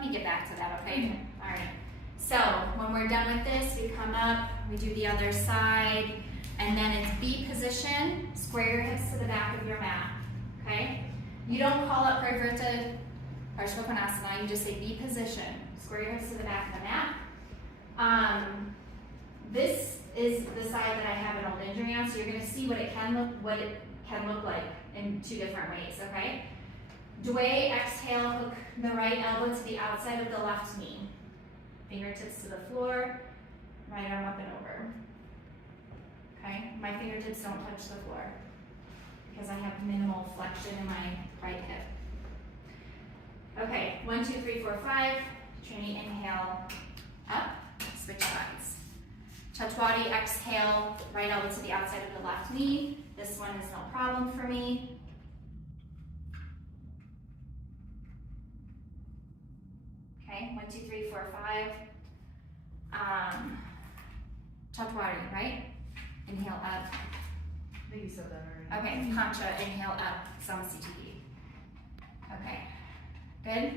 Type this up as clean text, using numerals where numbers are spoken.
Let me get back to that, okay? All right. So when we're done with this, we come up, we do the other side, and then it's B position. Square your hips to the back of your mat, okay? You don't call up Parivrtta Parsvakonasana, you just say B position. Square your hips to the back of the mat. This is the side that I have an old injury on, so you're going to see what it can look like in two different ways, okay? Dway, exhale, hook the right elbow to the outside of the left knee. Fingertips to the floor, right arm up and over. Okay, my fingertips don't touch the floor because I have minimal flexion in my right hip. Okay, 1, 2, 3, 4, 5. Trini, inhale, up, switch sides. Chatwari, exhale, right elbow to the outside of the left knee. This one is no problem for me. Okay, 1, 2, 3, 4, 5. Chatwari, right? Inhale up. I think you said that already. Okay, Kancha, inhale up, Samasthiti. Okay, good?